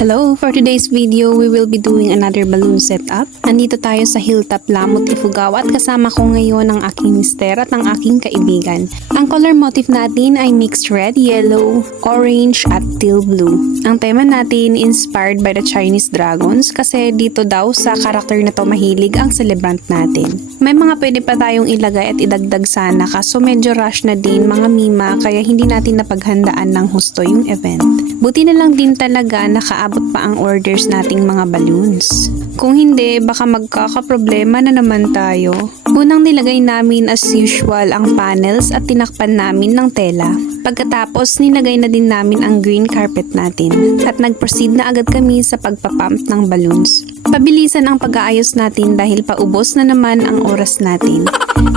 Hello! For today's video, we will be doing another balloon setup. Nandito tayo sa Hilltop Lamut, Ifugao at kasama ko ngayon ang aking mister at ang aking kaibigan. Ang color motif natin ay mixed red, yellow, orange at teal blue. Ang tema natin inspired by the Chinese dragons kasi dito daw sa karakter na to mahilig ang celebrant natin. May mga pwede pa tayong ilagay at idagdag sana kaso medyo rush na din mga mima kaya hindi natin napaghandaan ng husto yung event. Buti na lang din talaga nakaabot pa ang orders nating mga balloons. Kung hindi, baka magkakaproblema na naman tayo. Unang nilagay namin as usual ang panels at tinakpan namin ng tela. Pagkatapos, nilagay na din namin ang green carpet natin at nag-proceed na agad kami sa pagpapump ng balloons. Pabilisan ang pag-aayos natin dahil paubos na naman ang oras natin.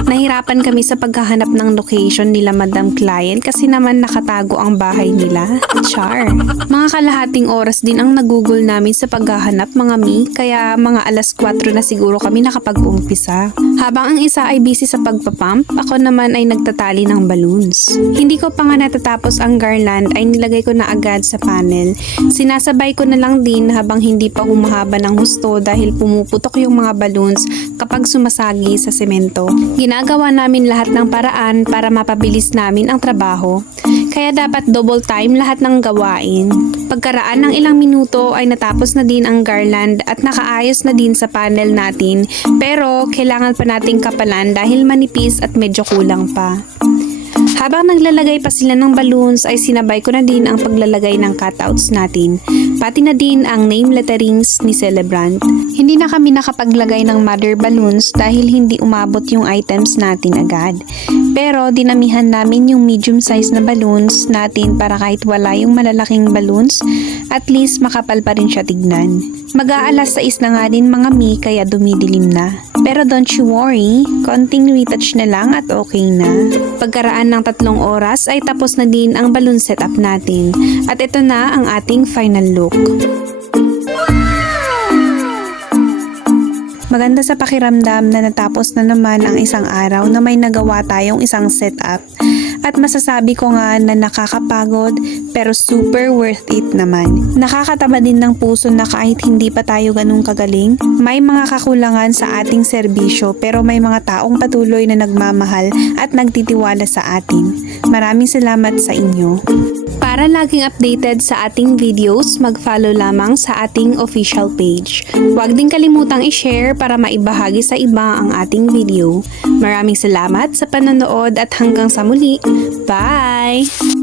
Nahirapan kami sa paghahanap ng location nila Madam Client kasi naman nakatago ang bahay nila. Char! Mga kalahating oras din ang nagugol namin sa paghahanap mga mi kaya mga alas 4 na siguro kami nakapag-umpisa. Habang ang isa ay busy sa pagpapump, ako naman ay nagtatali ng balloons. Hindi ko pa nga natatapos ang garland ay nilagay ko na agad sa panel. Sinasabay ko na lang din habang hindi pa humahaba ng husto dahil pumuputok yung mga balloons kapag sumasagi sa semento. Ginagawa namin lahat ng paraan para mapabilis namin ang trabaho. Kaya dapat double time lahat ng gawain. Pagkaraan ng ilang minuto ay natapos na din ang garland at nakaayos na din sa panel natin pero kailangan pa nating kapalan dahil manipis at medyo kulang pa. Habang naglalagay pa sila ng balloons ay sinabay ko na din ang paglalagay ng cutouts natin, pati na din ang name letterings ni celebrant. Hindi na kami nakapaglagay ng mother balloons dahil hindi umabot yung items natin agad. Pero dinamihan namin yung medium size na balloons natin para kahit wala yung malalaking balloons, at least makapal pa rin siya tignan. Mag-aalas 6 na nga din mga mi kaya dumidilim na. Pero don't you worry, konting retouch na lang at okay na. Pagkaraan ng 3 oras ay tapos na din ang balloon setup natin. At ito na ang ating final look. Maganda sa pakiramdam na natapos na naman ang isang araw na may nagawa tayong isang setup. At masasabi ko nga na nakakapagod pero super worth it naman. Nakakataba din ng puso na kahit hindi pa tayo ganun kagaling, may mga kakulangan sa ating serbisyo pero may mga taong patuloy na nagmamahal at nagtitiwala sa atin. Maraming salamat sa inyo. Para laging updated sa ating videos, mag-follow lamang sa ating official page. Huwag din kalimutang i-share para maibahagi sa iba ang ating video. Maraming salamat sa panonood at hanggang sa muli. Bye!